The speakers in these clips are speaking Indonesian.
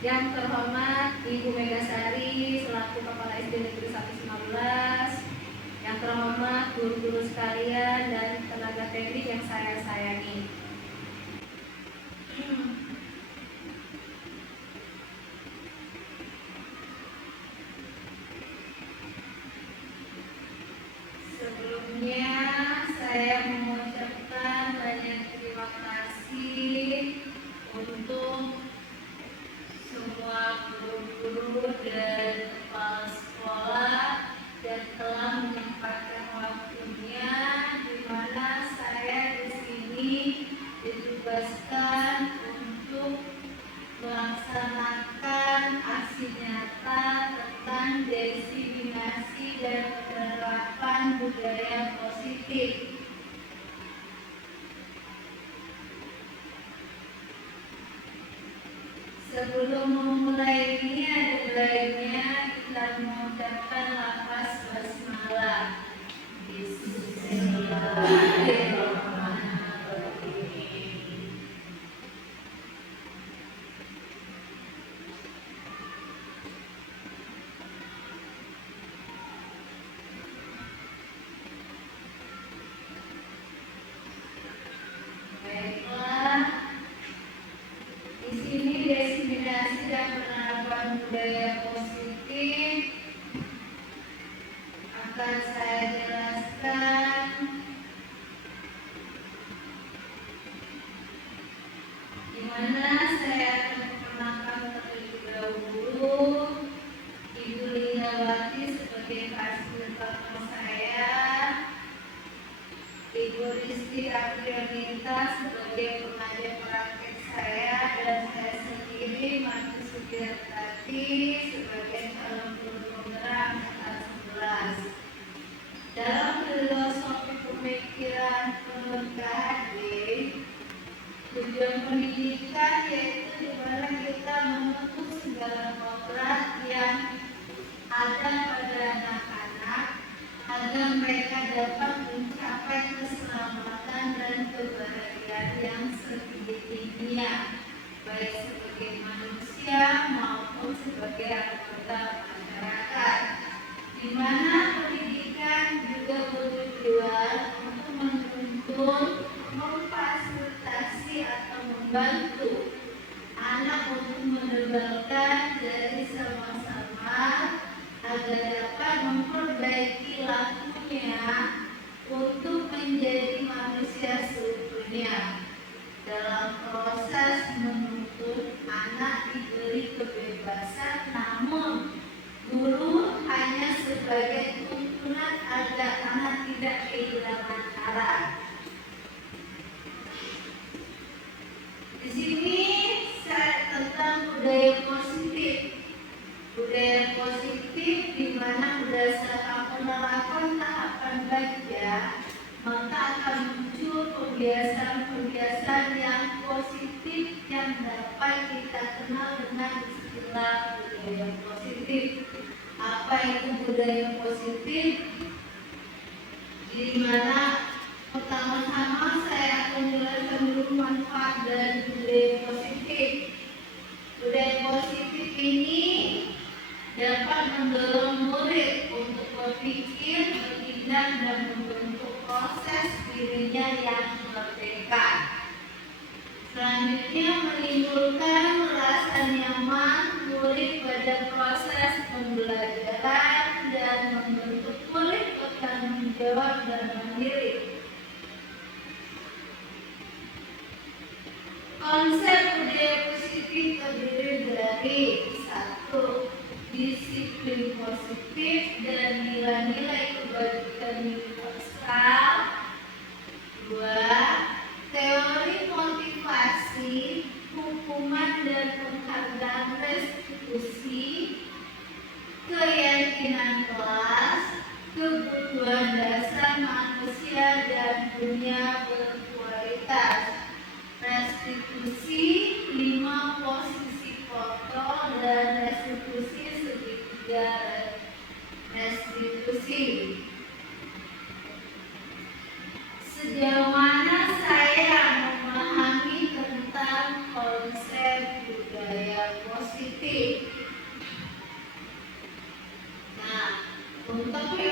Yang terhormat Ibu Megasari selaku Kepala SD Negeri 119, yang terhormat guru-guru sekalian dan tenaga teknik yang saya sayangi. Sebelumnya saya mengucapkan banyak terima kasih untuk semua guru-guru dan kepala sekolah yang telah menyempatkan waktunya, di mana saya di sini ditugaskan untuk melaksanakan aksi nyata tentang diseminasi dan penerapan budaya positif. Sebelum memulai ini ada baiknya kita mengucapkan lafaz basmalah. Bismillahirrahmanirrahim. Baiklah, di sini diseminasi dan penerapan budaya positif akan saya jelaskan. Di mana saya akan memperkenalkan terlebih dahulu Ibu Lindawati sebagai fasilitator saya, Ibu Rizky Aprianita sebagai pengajar praktek saya, dan saya sendiri Marti Sugiartati sebagai calon guru penggerak angkatan 11. Dalam filosofi pemikiran menurut KHD, tujuan pendidikan yaitu di mana kita menuntut segala kodrat yang ada pada anak-anak agar mereka dapat mencapai keselamatan dan kebahagiaan yang setinggi-tingginya, baik sebagai manusia maupun sebagai anggota masyarakat, di mana pendidikan juga bertujuan untuk menuntun, memfasilitasi atau membantu anak untuk menebalkan dari sama-sama agar dapat memperbaiki lakunya untuk menjadi manusia seutuhnya. Dalam proses menuntun, anak diberi kebebasan, namun guru hanya sebagai tuntunan agar anak tidak kehilangan arah. Di sini saya tentang budaya positif. Budaya positif di mana berdasarkan penerapan tahapan baca, maka akan muncul kebiasaan-kebiasaan yang positif yang dapat kita kenal dengan istilah budaya positif. Apa itu budaya positif? Di mana pertama-tama saya akan menjelaskan dulu manfaat dari budaya positif. Budaya positif ini dapat mendorong murid untuk berpikir, bertindak, dan membentuk proses dirinya yang merdeka. Selanjutnya menimbulkan rasa nyaman murid pada proses pembelajaran dan membentuk murid bertanggung jawab dan mandiri. Konsep budaya positif terdiri dari 1. Disiplin positif dan nilai-nilai kebajikan universal. 2. Teori motivasi, hukuman dan penghargaan restitusi, keyakinan kelas, kebutuhan dasar manusia dan dunia berkualitas. Restitusi 5 posisi kontrol dan restitusi segitiga restitusi. Sejauh mana saya memahami tentang konsep budaya positif?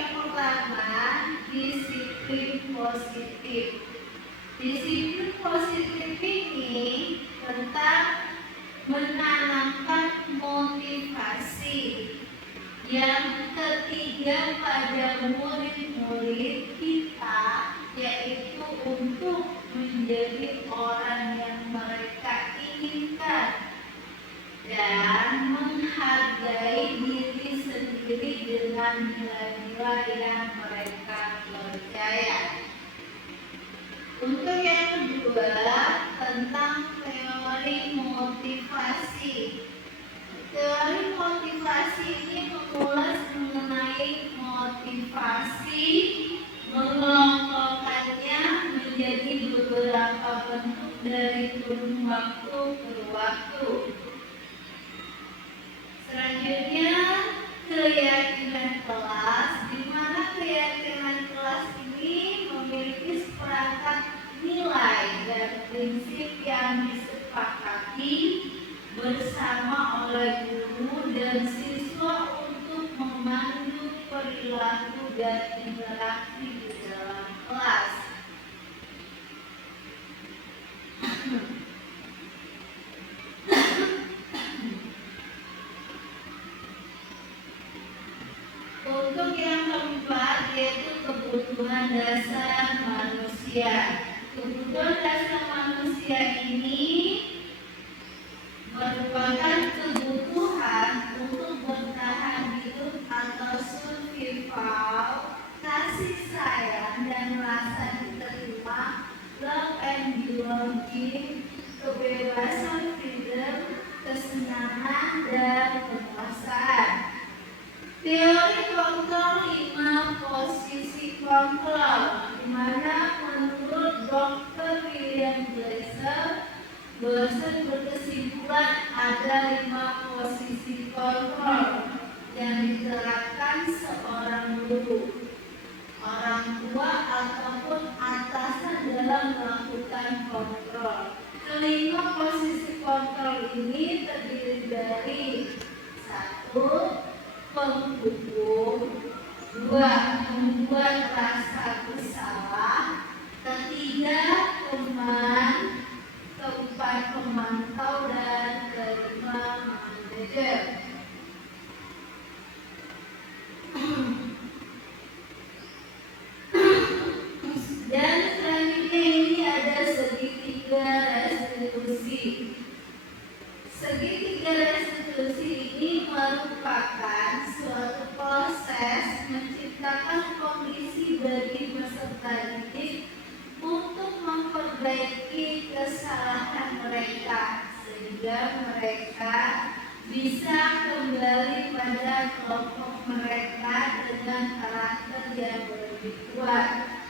yang pertama, disiplin positif. Disiplin positif ini tentang menanamkan motivasi. Yang ketiga pada murid-murid kita, yaitu untuk menjadi orang yang mereka inginkan dan menghargai diri sendiri dengan nilai-nilai yang mereka percaya. Untuk yang kedua, tentang teori motivasi. Teori motivasi ini mengulas mengenai motivasi, mengelompokkannya menjadi beberapa bentuk dari kurun waktu ke waktu. Selanjutnya, keyakinan kelas, di mana keyakinan kelas ini memiliki seperangkat nilai dan prinsip yang disepakati bersama oleh guru dan siswa untuk memandu perilaku dan interaksi di dalam kelas. Untuk yang keempat, yaitu kebutuhan dasar manusia. Kebutuhan dasar manusia ini merupakan kebutuhan untuk bertahan hidup atau survival, kasih sayang dan rasa diterima, love and belonging, kebebasan, freedom, kesenangan dan kepuasan. Teori kontrol 5 posisi kontrol, di mana menurut Dr. William Glasser berkesimpulan ada 5 posisi kontrol yang diterapkan seorang guru, orang tua ataupun atasan dalam melakukan kontrol. Kelima posisi kontrol ini terdiri dari 1. Penghukum, 2. Membuat rasa bersalah, 3. Teman, 4. Pemantau, dan 5. Manajer. Dan selanjutnya ini ada segitiga restitusi. Segitiga restitusi ini merupakan suatu proses menciptakan kondisi bagi peserta didik untuk memperbaiki kesalahan mereka sehingga mereka bisa kembali pada kelompok mereka dengan karakter yang lebih kuat.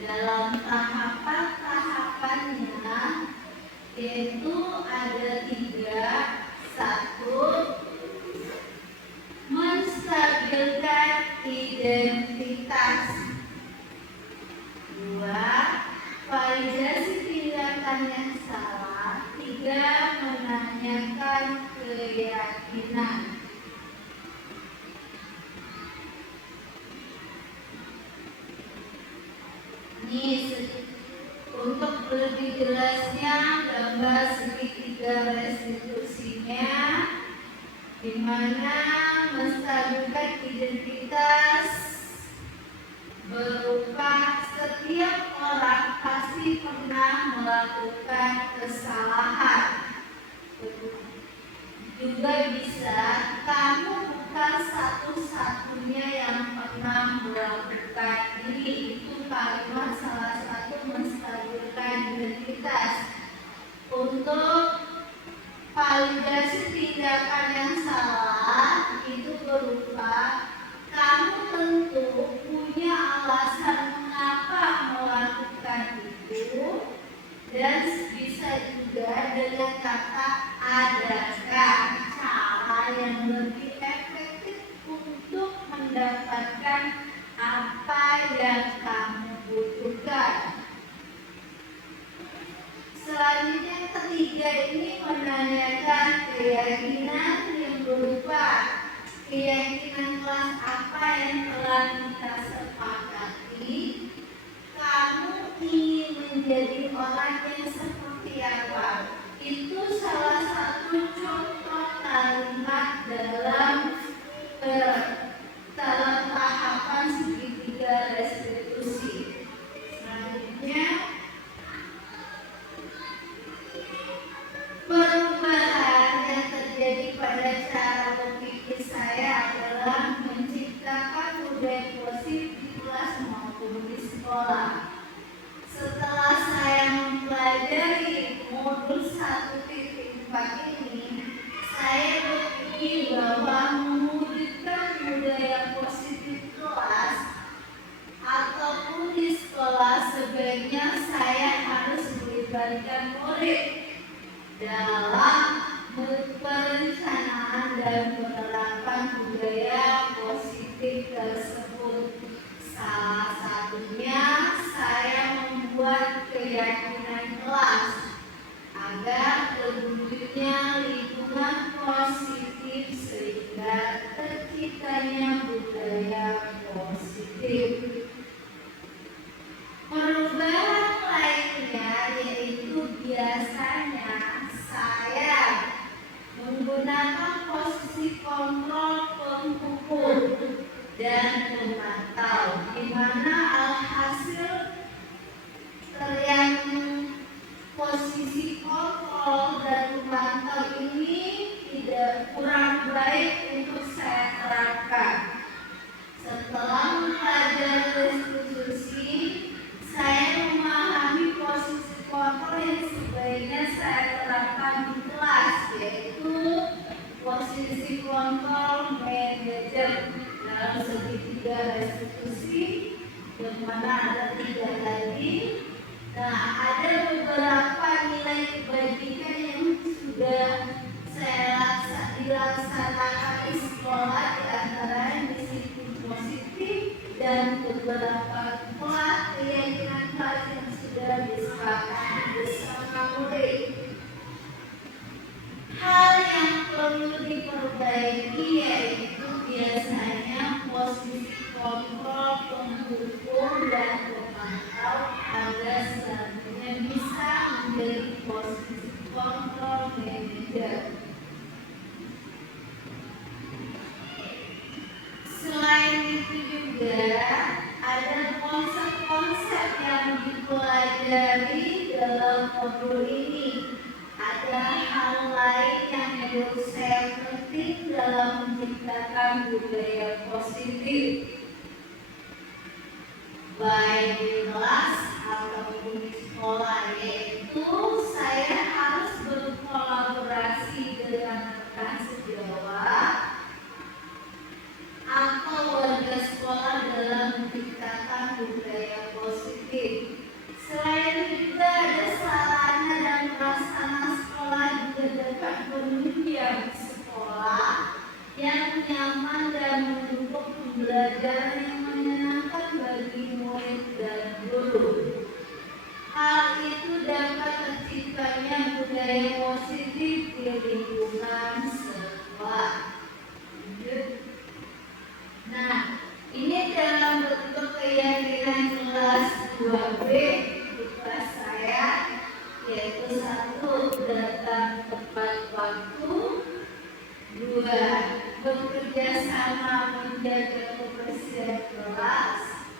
Dalam tahapan-tahapannya yaitu ada 3. 1. Menstabilkan identitas. 2. Validasi tindakan yang salah. 3. Menanyakan keyakinan. Ini untuk lebih jelasnya gambar segitiga restitusinya, di mana menstabilkan identitas berupa setiap orang pasti pernah melakukan kesalahan. Juga bisa kamu bukan satu-satunya yang pernah melakukan ini. Itu kalimat salah satu menstabilkan identitas. Untuk validasi tindakan yang salah itu berupa kamu tentu punya alasan mengapa melakukan itu, dan bisa juga dengan kata adakah cara yang lebih efektif untuk mendapatkan apa yang kamu butuhkan. Selanjutnya yang ketiga ini menanyakan keyakinan yang berupa keyakinan kelas apa yang telah kita mengembalikan murid dalam perencanaan dan penerapan budaya positif tersebut. Salah satunya saya membuat keyakinan kelas agar terwujudnya lingkungan positif sehingga terciptanya budaya positif. Perubahan lainnya yaitu biasanya saya menggunakan posisi kontrol pengukur dan pemantau, di mana alhasil yang posisi kontrol dan pemantau ini tidak kurang baik untuk saya terapkan. Setelah mempelajari restitusi, saya memahami posisi kontrol yang sebaiknya saya terapkan di kelas, yaitu posisi kontrol manajer dalam segitiga restitusi, yang mana ada 3 tadi. Nah, ada beberapa nilai kebajikan yang sudah saya dilaksanakan di sekolah, di antaranya disiplin positif dan beberapa keyakinan kelas yang sudah disepakati bersama murid. Hal yang perlu diperbaiki yaitu biasanya posisi kontrol pengukur dan pemantau agar selanjutnya bisa menjadi posisi kontrol manajer. Selain itu juga ada konsep-konsep yang dipelajari dalam modul ini. Ada hal lain yang menurut saya penting dalam menciptakan budaya positif, baik di kelas ataupun di sekolah, yaitu saya harus berkolaborasi dengan rekan sejawat atau warga sekolah dalam menciptakan budaya positif. Selain itu juga ada sarana dan prasarana sekolah juga dapat penunjang sekolah yang nyaman dan mendukung pembelajaran yang menyenangkan bagi murid dan guru. Hal itu dapat terciptanya budaya positif di lingkungan sekolah. Nah, ini dalam bentuk keyakinan kelas 2B di kelas saya, yaitu 1. Datang tepat waktu, 2. Bekerja sama menjaga kebersihan kelas,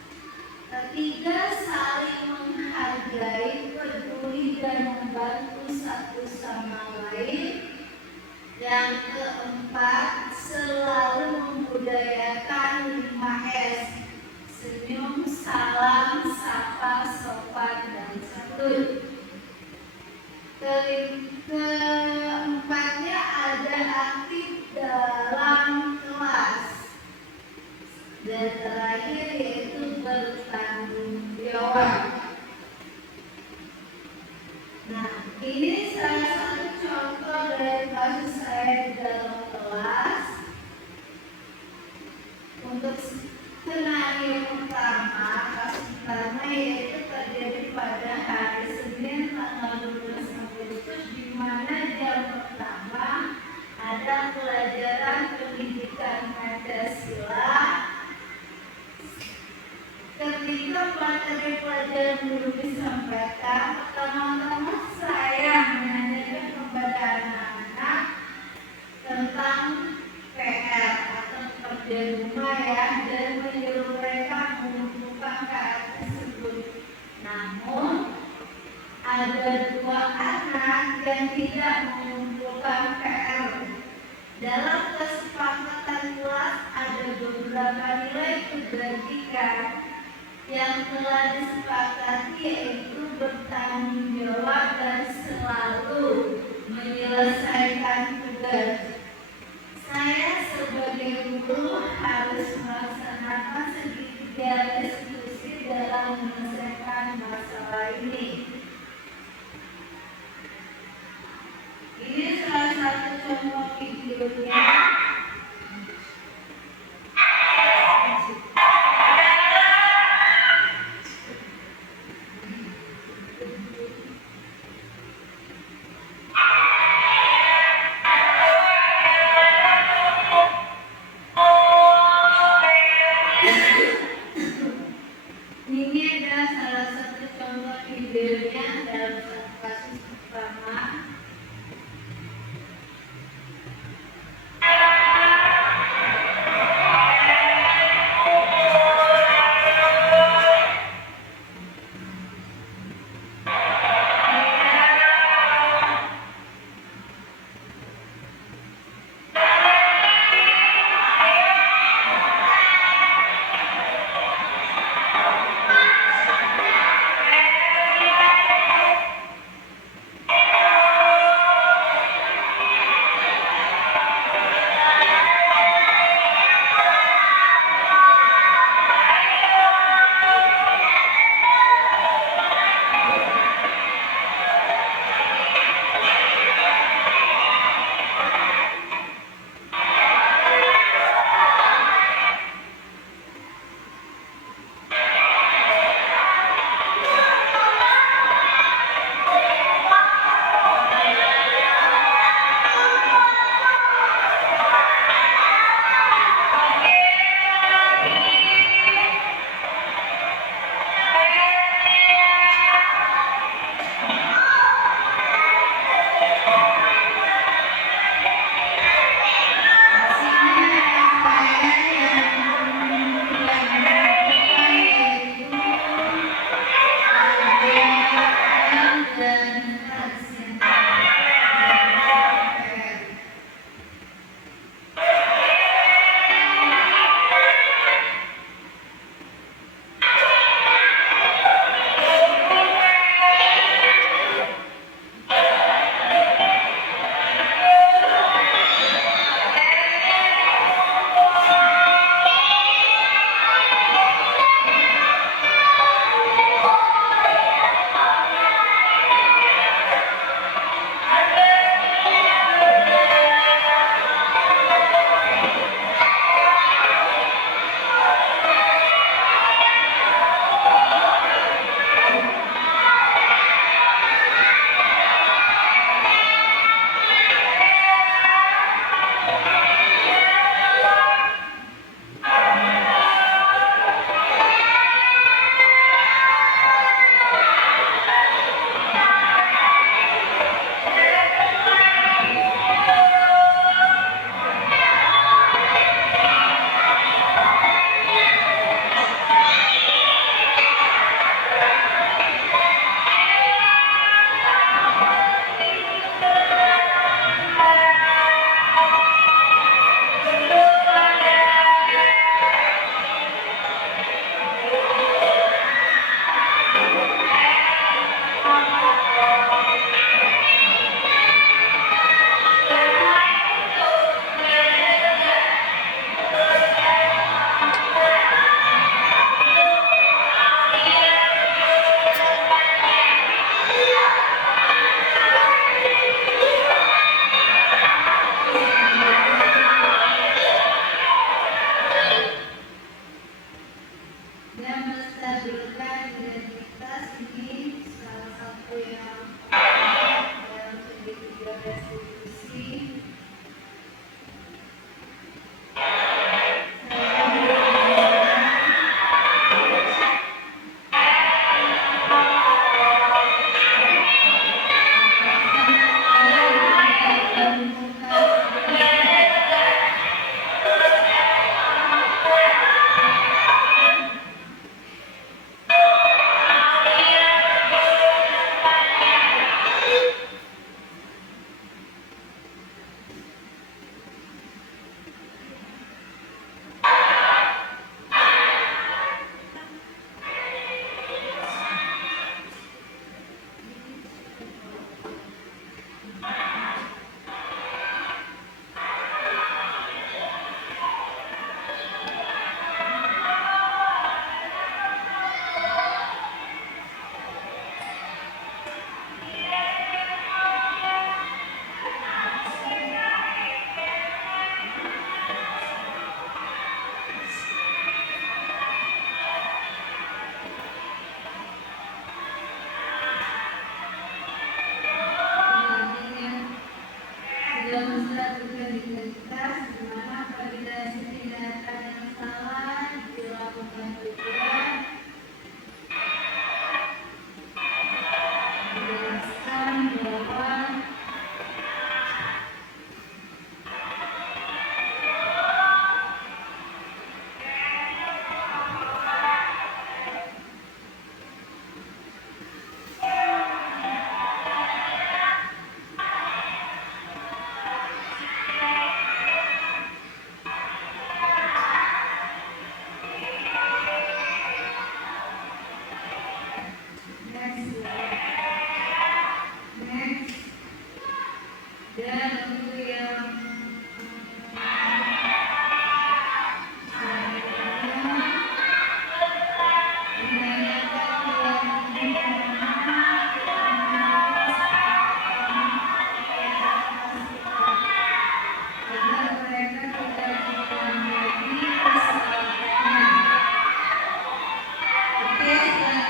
3. Saling menghargai, peduli dan membantu satu sama lain, yang 4. Selalu membudayakan 5S: senyum, salam, sapa, sopan, dan santun. Keempatnya ada aktif dalam kelas, dan terakhir yaitu bertanggung jawab. Nah, ini salah satu contoh dari kasus saya di dalam kelas. Untuk skenario pertama, kasus pertama yaitu terjadi pada hari Senin tanggal 12 Agustus, di mana jam pertama ada pelajaran pendidikan Pancasila. Ketika materi pelajaran belum disampaikan, pertama-tama saya menanyakan kepada anak-anak tentang PR atau kerja rumah ya, dan menyuruh mereka mengumpulkan PR tersebut. Namun ada 2 anak yang tidak mengumpulkan PR. Dalam kesepakatan kelas ada beberapa nilai kebajikan yang telah disepakati, yaitu bertanggung jawab dan selalu menyelesaikan tugas. Saya sebagai guru harus melaksanakan segitiga diskusi dalam menyelesaikan masalah ini. tidurnya. Ini adalah salah satu contoh videonya dalam satu kasus pertama.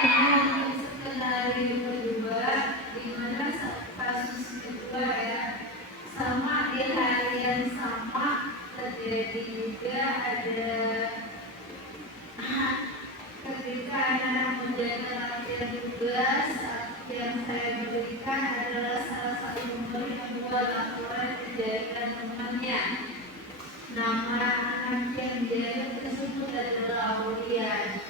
ini skenario kedua, di mana kasus kedua ya, sama di hari yang sama terjadi juga ada ketika anak menjaga latihan tugas yang saya berikan adalah salah satu nomor yang membuat laporan kejadian temannya. Nama anak yang dijaga tersebut adalah Aulia.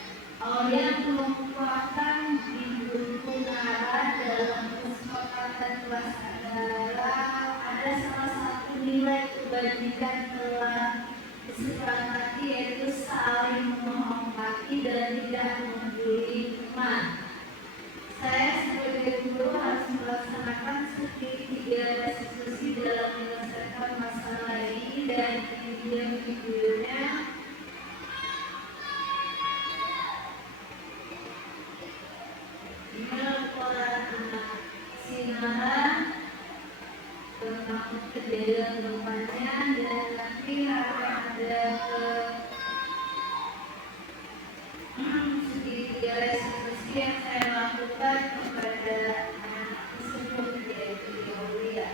Aulia merupakan ibu Nara dalam kesepakatan kelas adalah ada salah satu nilai kebajikan telah disepakati, yaitu saling menghormati dan tidak membuli teman. Saya sebagai guru harus melaksanakan segitiga diskusi dalam menyelesaikan masalah ini, dan videonya ini laporan anak Sinara tentang kejadian depannya, dan nanti akan ada segitiga diskusi yang saya lakukan kepada anak tersebut, yaitu Aulia.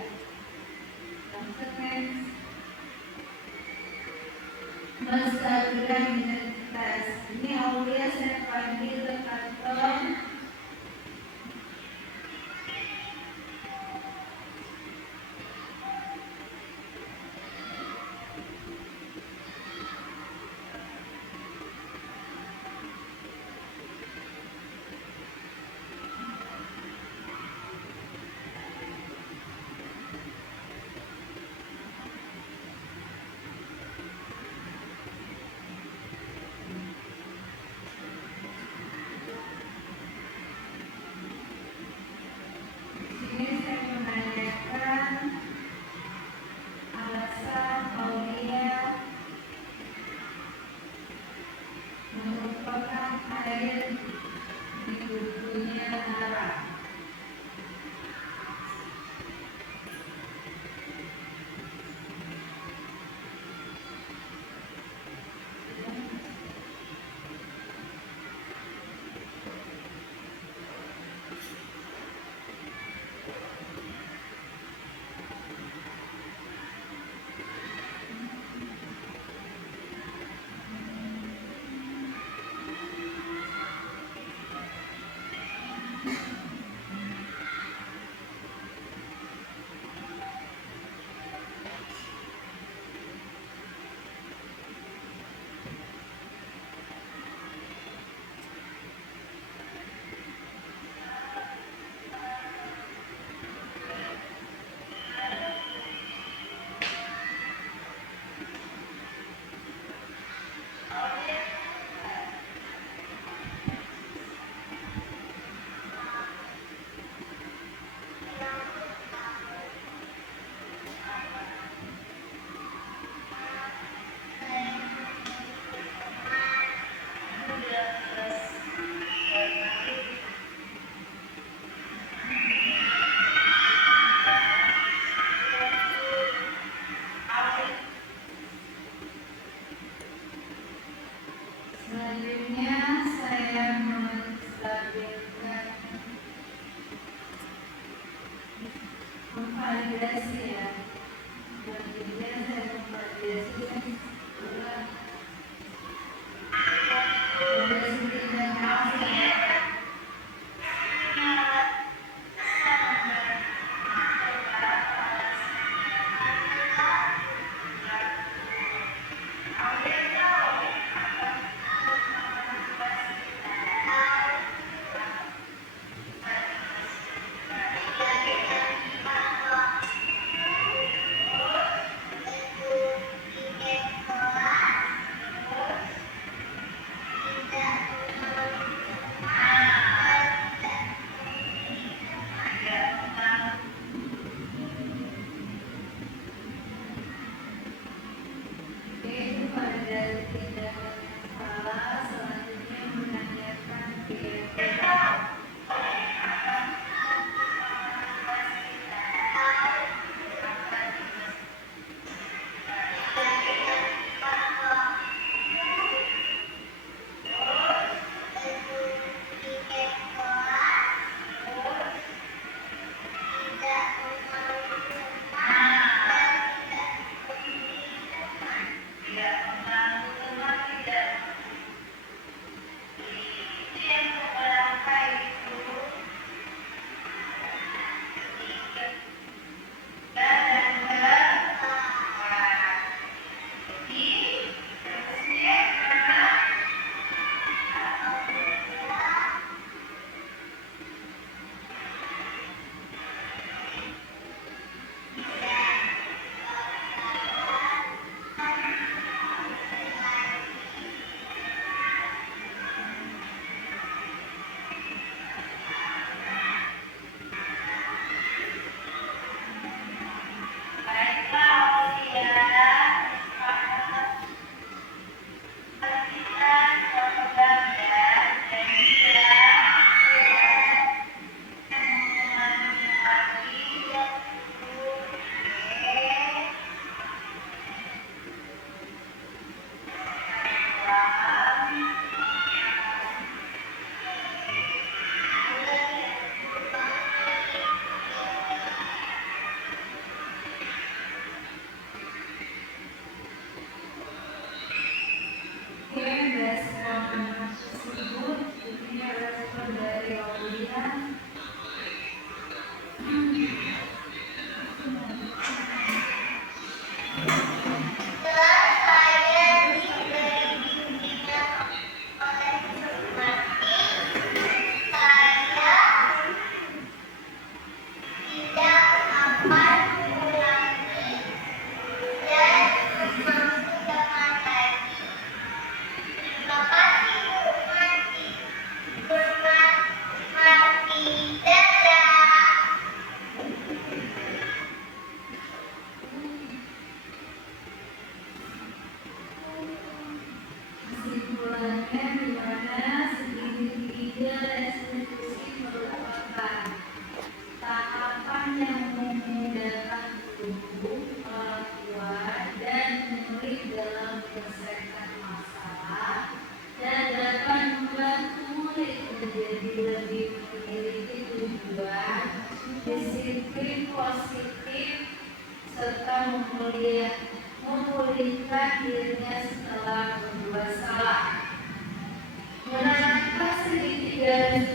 Menstabilkan identitas. Ini Aulia saya panggil ke kantor. Ini saya menanyakan alasan Aulia merupakan air di bukunya Nara.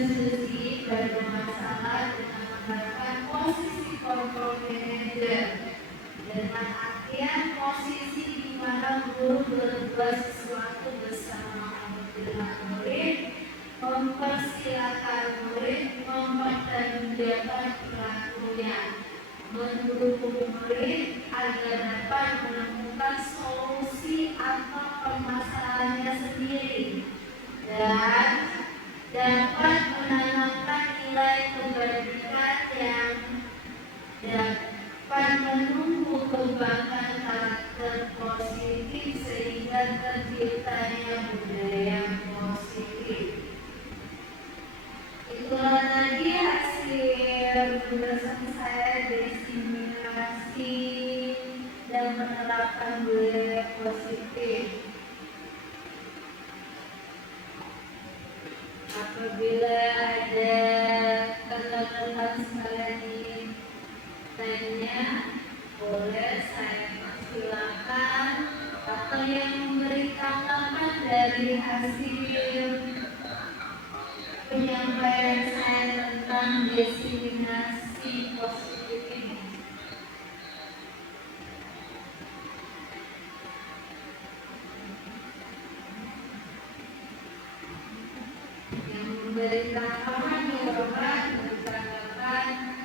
berdiskusi bermasalah dengan menerapkan posisi control manager dengan artian posisi di mana guru berbuat sesuatu bersama dengan murid, mempersilakan murid mempertanggungjawabkan perilakunya, mendukung murid agar dapat menemukan solusi atau permasalahannya sendiri dan dapat menanamkan nilai kebajikan yang dapat menumbuh kembangkan karakter positif sehingga terciptanya budaya positif. Itulah tadi hasil penjelasan saya diskriminasi dan menerapkan budaya positif. Apabila ada kata-kata sekalian ingin tanya, boleh saya persilakan, atau yang memberi tanggapan dari hasil penyampaian saya tentang diskriminasi positif ini. Yang memberi tanggapan, memberi tanggapan.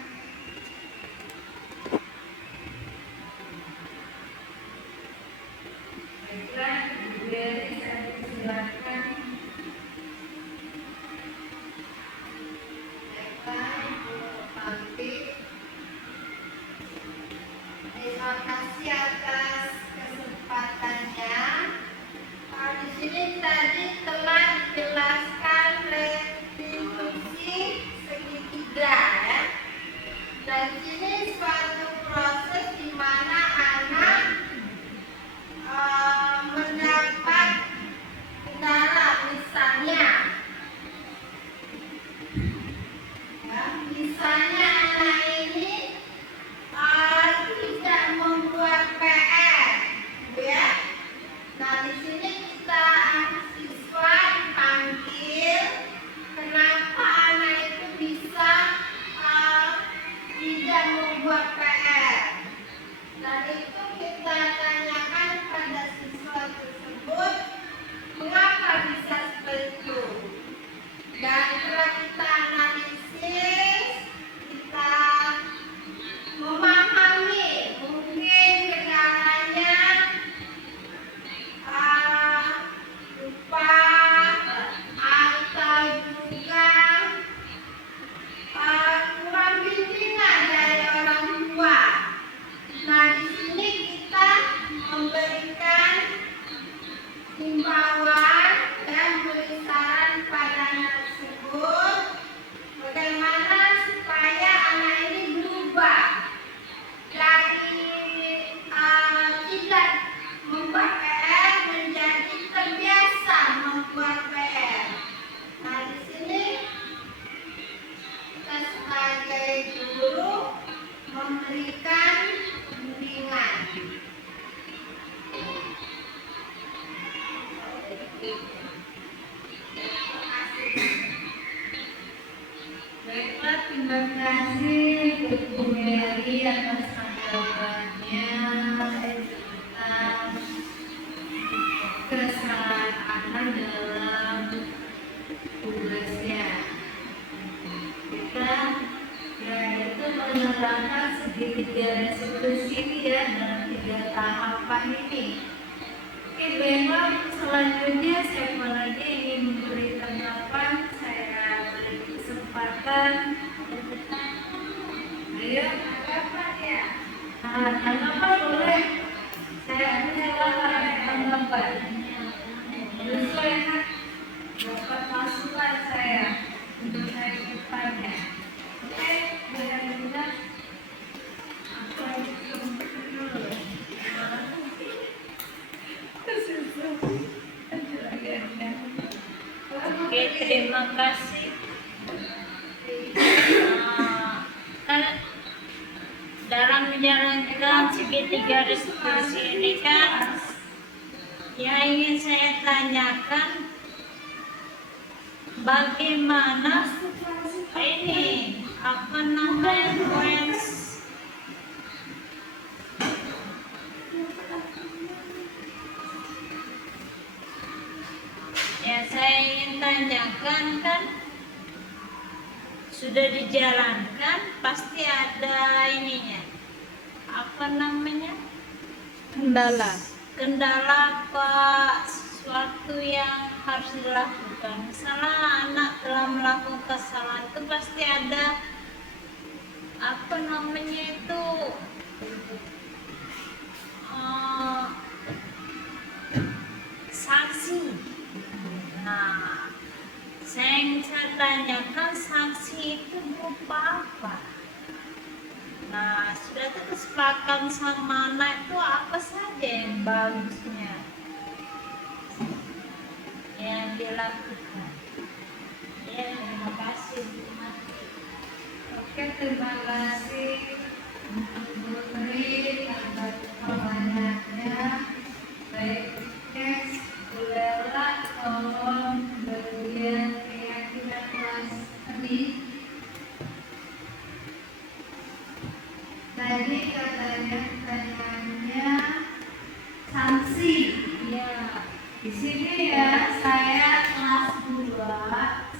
Baiklah, kemudian saya persilakan. Terima kasih atas kesempatannya. Di sini tadi telah dijelaskan restitusi segitiga, ya. Dan sini suatu proses di mana anak mendapat kendala, misalnya anak ini tidak membuat PR, ya. Nah, di sini kita siswa panggil kenapa anak itu bisa tidak membuat PR. Dan itu kita tanyakan pada siswa tersebut mengapa bisa seperti itu. Dan setelah kita analisis, kita memahami mungkin kendalanya lupa atau juga kurang bimbingan dari orang tua. Nah, di sini kita memberikan himbauan dan beri saran pada anak tersebut bagaimana supaya anak ini berubah dari tidak membuat PR menjadi terbiasa membuat PR. Nah, di sini kita sebagai guru memberikan bimbingan. Baiklah, terima kasih Bu Mary atas tanggapannya tentang kesalahan anak dalam tugasnya. Kita yaitu menerapkan segitiga restitusi ini, ya, dalam 3 tahapan ini. Oke, baiklah, selanjutnya siapa lagi ingin memberi tanggapan? Saya beri kesempatan. Ayo, tanggapan ya. Tanggapan boleh. Saya silakan tanggapan. Sesuai dapat masukan saya untuk saya bertanya. Oke, mudah-mudahan apa itu dulu. Oke, terima kasih. Dalam menjalankan segitiga restitusi ini kan, yang ingin saya tanyakan, bagaimana ini apa namanya ya saya ingin tanyakan kan sudah dijalankan pasti ada ininya apa namanya kendala apa sesuatu yang harus dilakukan. Misalnya anak telah melakukan kesalahan itu pasti ada apa namanya itu sanksi. Nah, saya tanyakan sanksi itu berupa apa? Nah, sudah kesepakatan sama anak itu apa saja yang bagusnya yang dilakukan. Ya, terima kasih. Oke, terima kasih untuk Putri atas pertanyaannya. Baik, Bulela, tolong bagian keyakinan kelas tadi. Tadi katanya pertanyaannya sanksi. Ya, di sini ya saya kelas 2.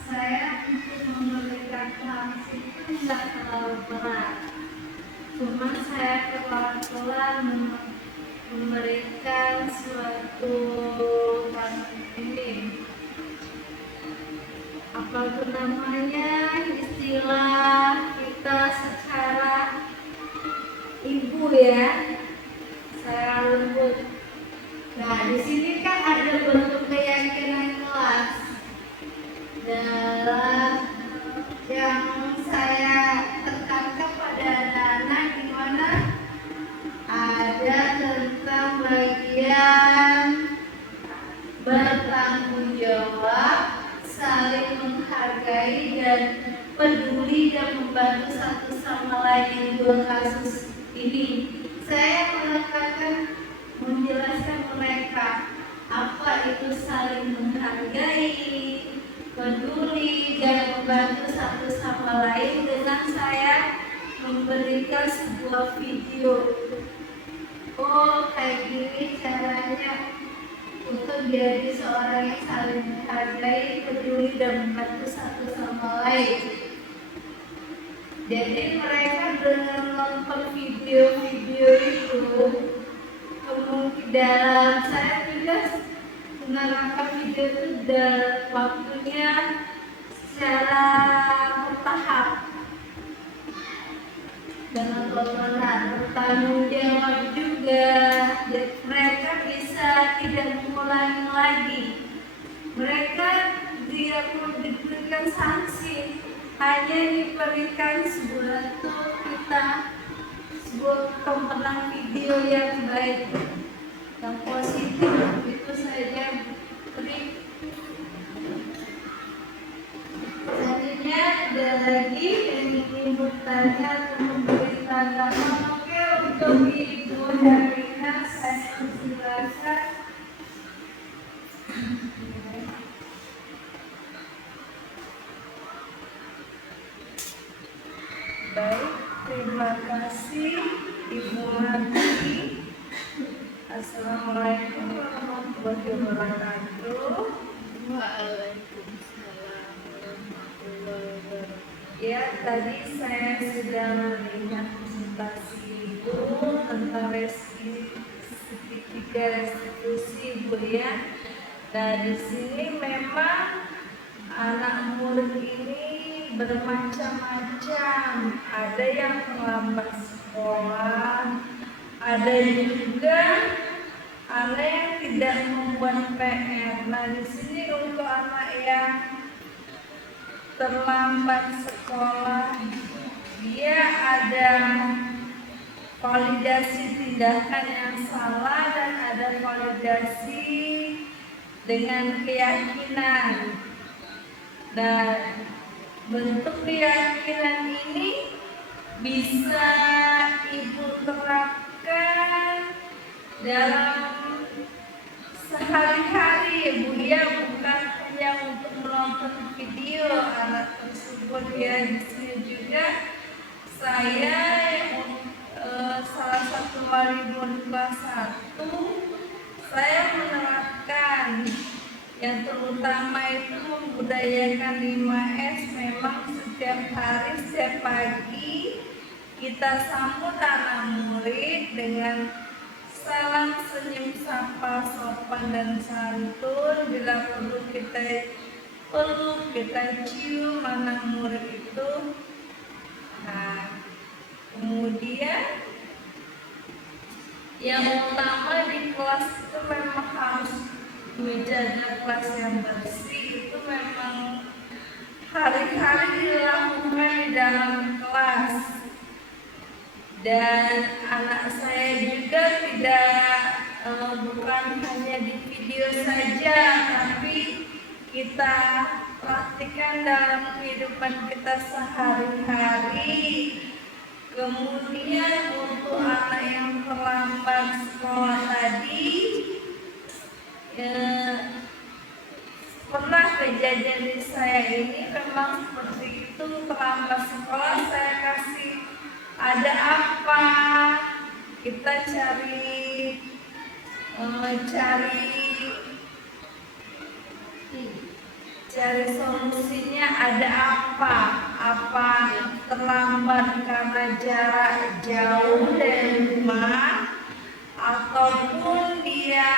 Saya untuk memberikan sanksi itu tidak terlalu berat. Cuma saya pelan-pelan memberikan suatu ini apa itu namanya istilah kita secara ibu ya, saya lembut. Nah di sini kan ada bentuk keyakinan kelas dalam yang saya tekankan pada anak-anak di mana ada tentang bagian bertanggung jawab, saling menghargai dan peduli dan membantu satu sama lain di dua kasus ini. Saya menekankan menjelaskan mereka apa itu saling menghargai, peduli dan membantu satu sama lain dengan saya memberikan sebuah video. Oh kayak gini caranya untuk jadi seorang yang saling menghargai, peduli dan membantu satu sama lain. Jadi mereka dengan nonton video-video itu kemungkinan saya juga menerapkan video itu dalam waktunya secara bertahap dengan benar bertanggung jawab juga. Jadi mereka bisa tidak mengulangi lagi. Mereka tidak perlu diberikan sanksi, hanya diberikan sebuah tontonan video yang baik, yang positif, itu saja beri. Selanjutnya ada lagi yang ingin bertanya atau memberi tanggapan. Oke, untuk Ibu Herlina saya persilakan. Baik, terima kasih Ibu Hati. Assalamualaikum warahmatullahi wabarakatuh. Waalaikumsalam warahmatullahi wabarakatuh. Ya, tadi saya sudah melihat presentasi Ibu tentang segitiga restitusi Ibu ya. Nah, di sini memang anak murid ini bermacam-macam. Ada yang terlambat sekolah, ada juga anak yang tidak membuat PR. Nah, di sini untuk anak yang terlambat sekolah, dia ada validasi tindakan yang salah dan ada validasi dengan keyakinan. Dan bentuk keyakinan ini bisa Ibu terapkan dalam sehari-hari, Bu ya, bukan hanya untuk menonton video anak tersebut ya. Di sini juga saya salah satu wali murid kelas 1, saya menerapkan yang terutama itu membudayakan 5S. Memang setiap hari, setiap pagi kita sambut anak murid dengan salam, senyum, sapa, sopan dan santun. Bila perlu kita peluk, kita cium anak murid itu. Nah, kemudian yang utama di kelas itu memang harus menjaga kelas yang bersih. Itu memang hari-hari dilakukan di dalam kelas. Dan anak saya juga bukan hanya di video saja, tapi kita praktikkan dalam kehidupan kita sehari-hari. Kemudian untuk anak yang terlambat sekolah tadi, pernah kejadian di saya ini memang seperti itu. Terlambat sekolah, saya kasih ada apa, kita cari solusinya. Ada apa terlambat karena jarak jauh dari rumah, ataupun dia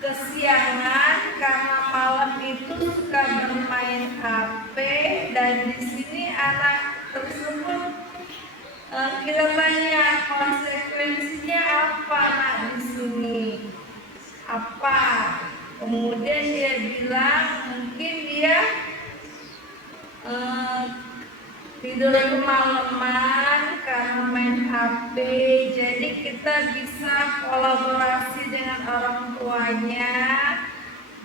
kesiangan karena malam itu suka bermain HP. Dan di sini anak tersebut kita tanya konsekuensinya apa nak di sini, apa? Kemudian dia bilang mungkin dia tidur kemalaman karena main HP. Jadi kita bisa kolaborasi dengan orang tuanya,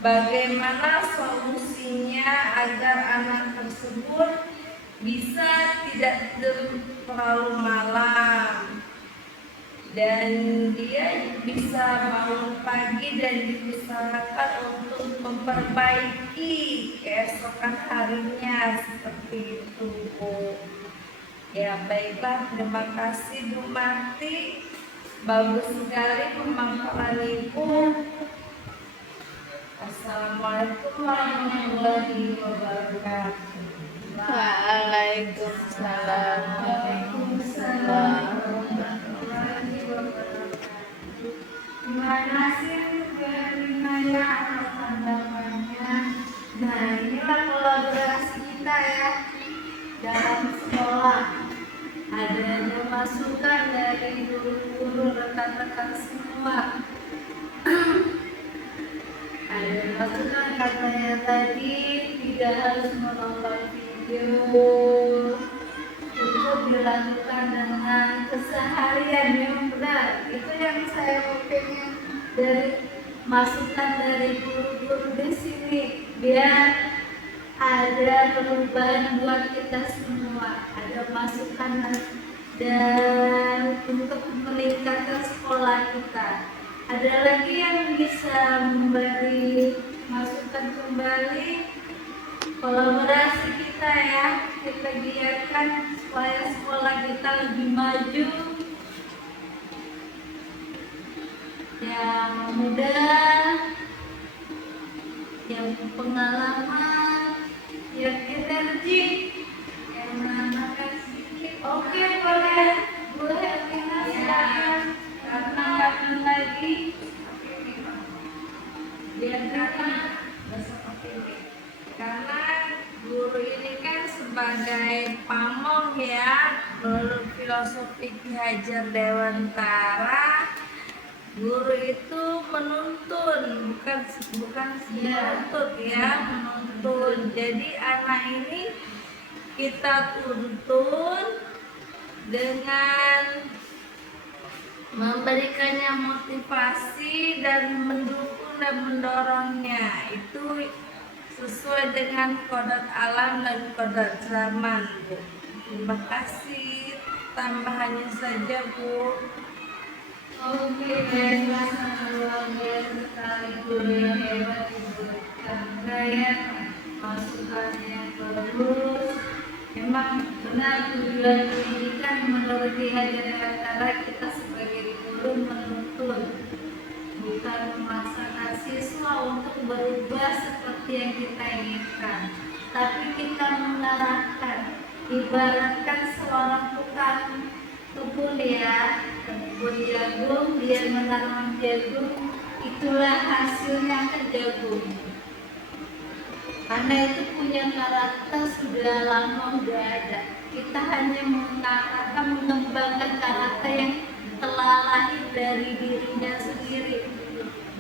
bagaimana solusinya agar anak tersebut bisa tidak tidur terlalu malam dan dia bisa bangun pagi dan diusahakan untuk memperbaiki keesokan harinya, seperti itu, Bu. Ya baiklah, terima kasih Bu Marti, bagus sekali pemaparan Ibu. Assalamualaikum warahmatullahi wabarakatuh. Waalaikumsalam. Terima kasih Rina atas tanggapannya. Nah, inilah kolaborasi kita ya dalam sekolah. Adanya masukan dari guru-guru, rekan-rekan semua. Ada masukan katanya tadi tidak harus menonton video, cukup dilakukan dengan keseharian yang benar. Itu yang saya pengen dari masukan dari guru-guru di sini, biar ada perubahan buat kita semua, ada masukan dan untuk meningkatkan sekolah kita. Ada lagi yang bisa memberi masukan kembali, kolaborasi kita ya, kita giatkan supaya sekolah kita lebih maju, yang muda, yang pengalaman, yang energi, yang menambahkan sedikit. Oke, boleh Bu Hermina silakan, karena kapan lagi karena guru ini kan sebagai pamong ya, menurut filosofi Ki Hajar Dewantara, guru itu menuntun, bukan menuntut ya, menuntun. Jadi anak ini kita tuntun dengan memberikannya motivasi dan mendukung dan mendorongnya. Itu sesuai dengan kodrat alam dan kodrat zaman, Bu. Terima kasih. Tambahannya saja, Bu. Oke, luar biasa sekali guru yang hebat, Ibu Chandra ya. masukannya terus. Memang benar tujuan pendidikan menurut Ki Hajar Dewantara kita sebagai guru menuntun, bukan memaksakan siswa untuk berubah seperti yang kita inginkan, tapi kita mengarahkan. Ibaratkan seorang tukang kebun ya, kebun jagung, dia menanam jagung, itulah hasilnya ke jagung. Karena itu punya karakter sudah lama sudah ada. Kita hanya mengarahkan, mengembangkan karakter yang telah lahir dari dirinya sendiri,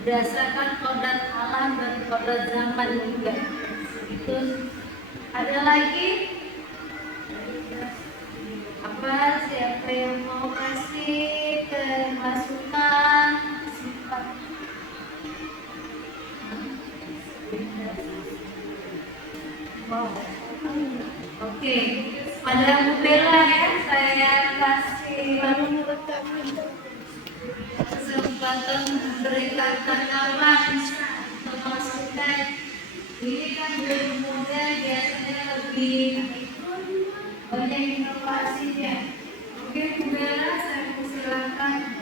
berdasarkan kodrat alam dan kodrat zaman juga. Itu ada lagi apa? Siapa yang mau kasih ke masukan? Wow. Oke, pada Bu Bella ya, saya kasih kesempatan memberikan tanggapan atau masukan. Ini kan guru muda biasanya lebih banyak inovasinya. Oke, Bu Bella, saya persilakan.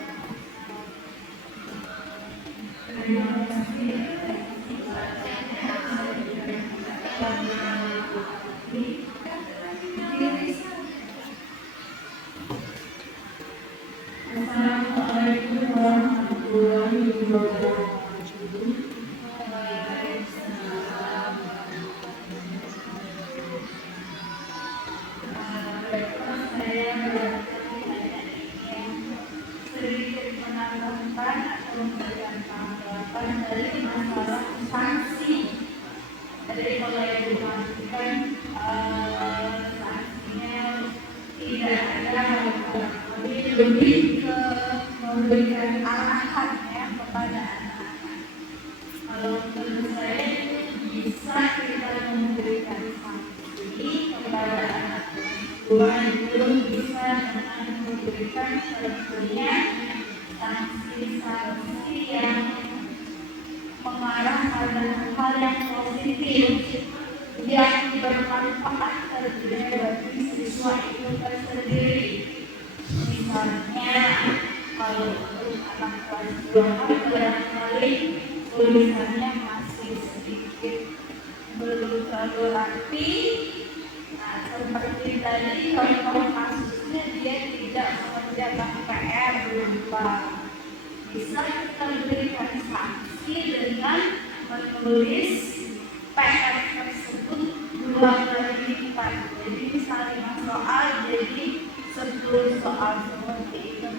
Assalamualaikum warahmatullahi wabarakatuh. Saya sedikit menambahkan atau memberikan tanggapan dari masalah sanksi. Dari mulai dimaksudkan sanksinya tidak ada, lebih ke memberikan arahan ya kepada anak-anak. Kalau menurut saya bisa kita memberikan sanksi kepada anak tua itu bisa dengan memberikan tentunya sanksi-sanksi yang mengarah pada hal yang positif yang bermanfaat terjadi bagi siswa itu tersendiri. Misalnya kalau untuk anak kelas 2 barangkali tulisannya masih sedikit belum terlalu rapi. Nah, seperti tadi contoh kasusnya dia tidak mengerjakan PR berupa, bisa kita berikan sanksi dengan menulis PR tersebut 2 kali lipat. Jadi misalnya 5 soal jadi 10 soal seperti itu.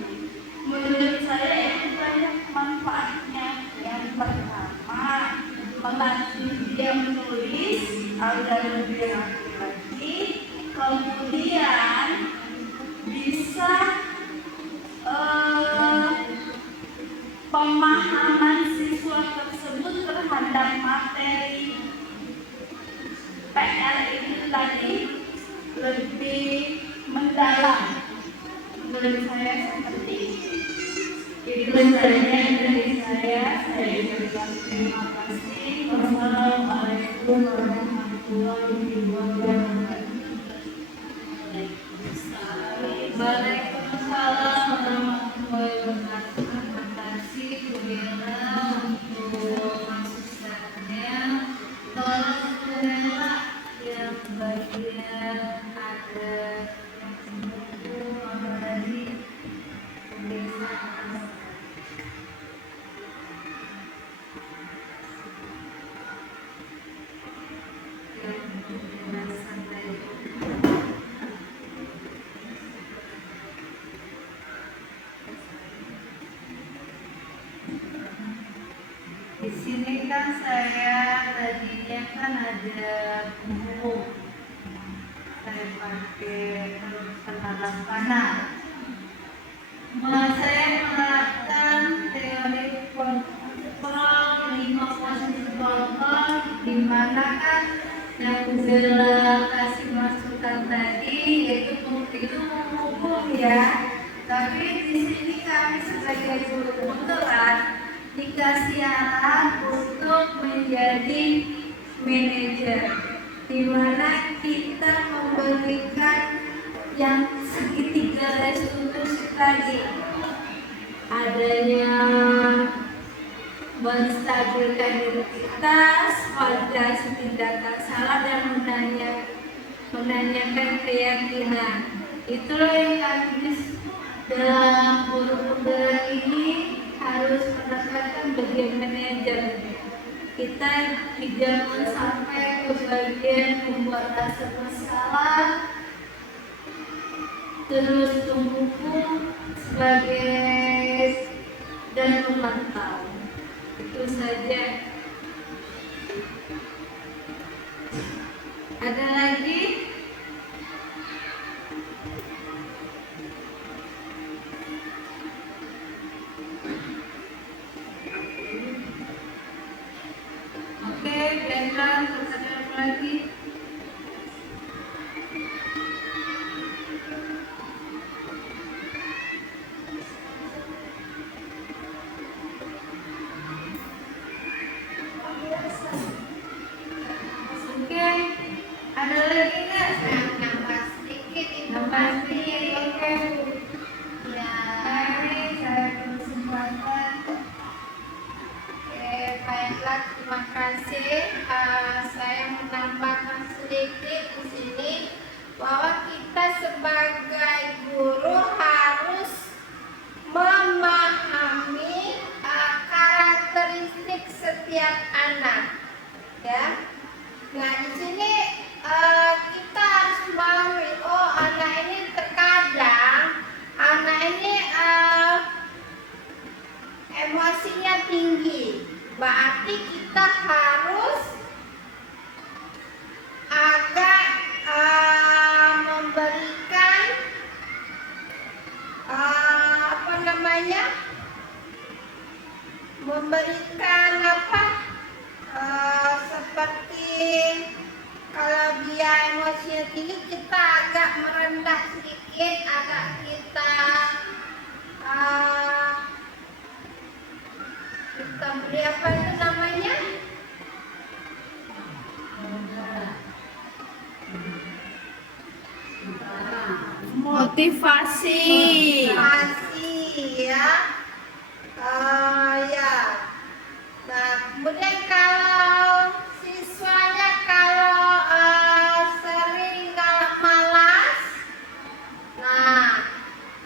Menurut saya itu banyak manfaatnya. Yang pertama, melatih dia menulis agar lebih rapi lagi. Kemudian bisa pemahaman siswa tersebut terhadap materi PR itu tadi lebih mendalam. Menurut saya seperti itu saja dari saya. Saya ucapkan terima kasih. Wassalamualaikum warahmatullahi wabarakatuh. Waalaikumsalam warahmatullahi wabarakatuh. Terima kasih Bu Bella untuk masukannya. Tolong Bu Bella yang bagian ada di sini kan saya tadinya kan ada buku, saya pakai penatap panah. Saya menerapkan teori kontrol 5 posisi kontrol, di mana kan yang Bella kasih masukan tadi yaitu itu umum ya. Tapi di sini kami sebagai guru penggerak dikasih arah untuk menjadi manajer. di mana kita memberikan yang segitiga restitusi tadi, adanya menstabilkan diri kita, waspada tindakan salah dan menanyakan keyakinan. Itulah yang kami dalam program ini harus menekankan bagian manajer. Kita jangan sampai ke bagian membuat rasa bersalah, terus tumbuh sebagai dan memantau. Itu saja. Ada lagi? Oke, Bendran, terus ada apa lagi? Oke, ada lagi nggak? Nambah sedikit itu Nambah pasti. sedikit, oke. Ya. Mari saya persempatan. Oke, baiklah, terima kasih. Saya menambahkan sedikit di sini bahwa kita sebagai guru harus memahami karakteristik setiap anak, ya. Nah, di sini kita harus memahami, oh anak ini terkadang anak ini emosinya tinggi, berarti kita harus agak memberikan apa namanya, memberikan apa, seperti kalau dia emosinya tinggi kita agak merendah sedikit, agak kita beri apa itu namanya, Motivasi. motivasi, ya. Ya. Nah, kemudian kalau siswanya sering malas, nah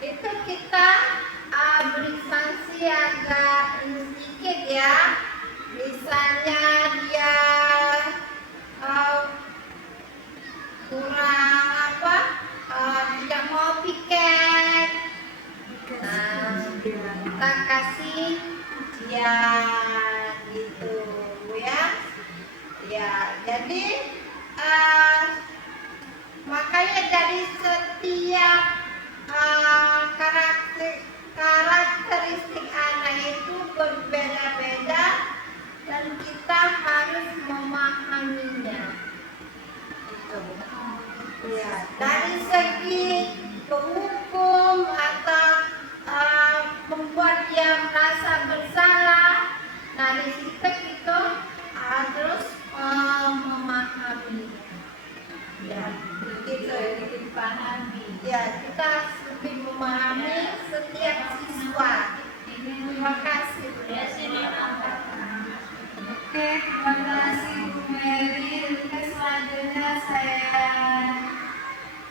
itu kita beri sanksi agak sedikit, ya. Misalnya dia kurang apa, tidak mau piket, nah kita kasih ya gitu, ya. Ya, jadi makanya dari setiap karakteristik anak itu berbeda-beda dan kita harus memahaminya. Itu. Ya, dari segi kehukum atau membuat dia merasa bersalah, dari situ kita harus memahami. Ya, begitu yang dipahami. Ya, kita harus lebih memahami setiap siswa. Terima kasih. Ya, sini nambah. Oke, terima kasih Bu Mary. Oke, selanjutnya saya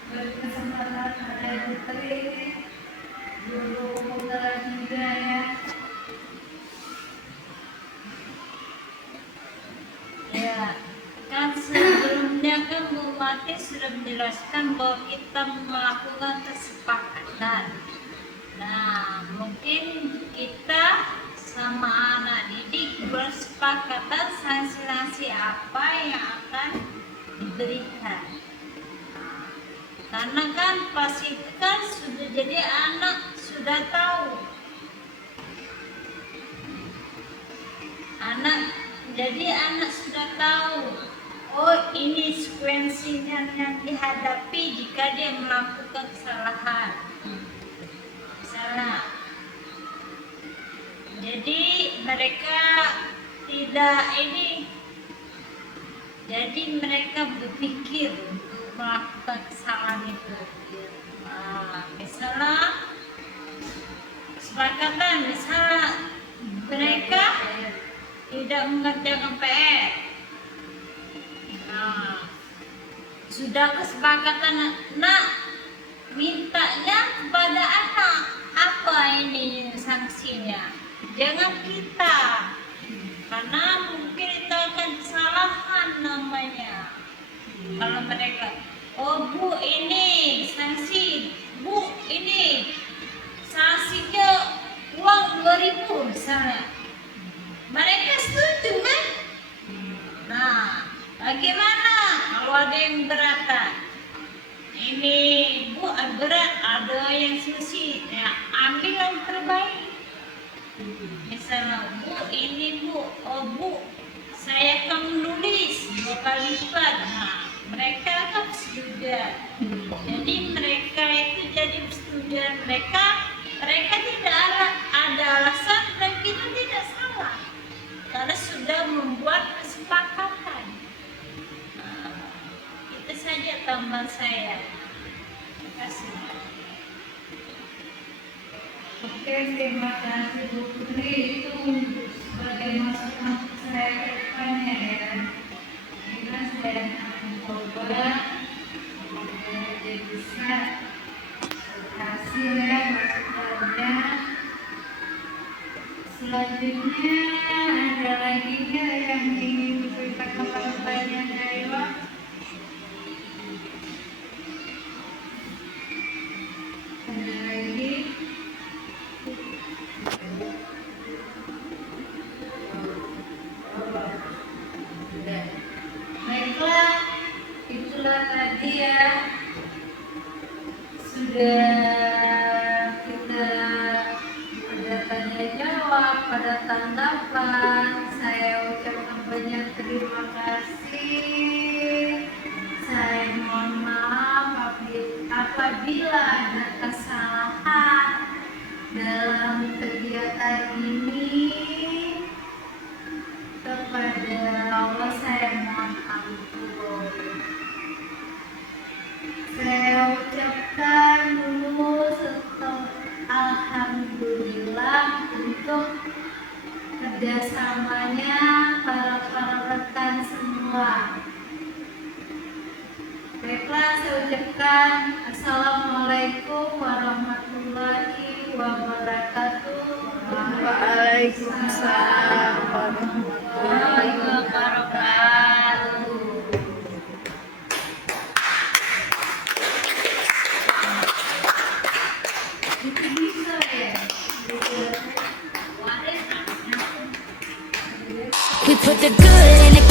beri kesempatan pada Bu Tri, Guru Pemutaran Hidayah. Ya, kan sebelumnya kan Bu Mati sudah menjelaskan bahwa kita melakukan kesepakatan. Nah, mungkin kita sama anak didik bersepakatan sanksi apa yang akan diberikan. Karena kan pasti kan sudah jadi anak sudah tahu. Anak sudah tahu, oh ini sekuensinya yang dihadapi jika dia melakukan kesalahan. Misalnya, jadi mereka tidak Jadi mereka berpikir untuk melakukan kesalahan itu. Misalnya kesepakatan, misalnya mereka tidak mengerjakan PR. Sudah kesepakatan, nak mintanya kepada anak apa ini sanksinya, jangan kita, karena mungkin itu akan kesalahan namanya. Kalau mereka, oh bu ini sanksi, bu ini sanksinya uang 2.000 misalnya, mereka setuju kan? Nah, bagaimana kalau ada yang beratan? Ini bu berat, ada yang susi, ya ambil yang terbaik. Misalnya bu ini bu, oh bu saya akan menulis 2 kali lipat. Nah, mereka akan setuju. Jadi mereka itu jadi persetujuan mereka tidak ada alasan dan kita tidak salah karena sudah membuat kesepakatan. Itu saja tambahan saya. Terima kasih. Oke, terima kasih Bu Putri. Itu sebagai masukan saya ke depannya ya. Kita sedang mencoba jadi bisa hasil ya masukannya. Selanjutnya ada lagi nggak yang ingin diceritakan pertanyaan dari Pak? Ada lagi? Baiklah, itulah tadi ya, sudah kita ada tanya jawab, pada tanggapan. Saya ucapkan banyak terima kasih. Saya mohon maaf apabila ada kesalahan dalam kegiatan ini. Kepada Allah saya mohon ampun. Saya ucapkan dulu alhamdulillah untuk kerjasamanya para rekan semua. Baiklah, saya ucapkan assalamualaikum warahmatullahi wabarakatuh. Waalaikumsalam warahmatullahi wabarakatuh. Itu bisa ya. We put the good in the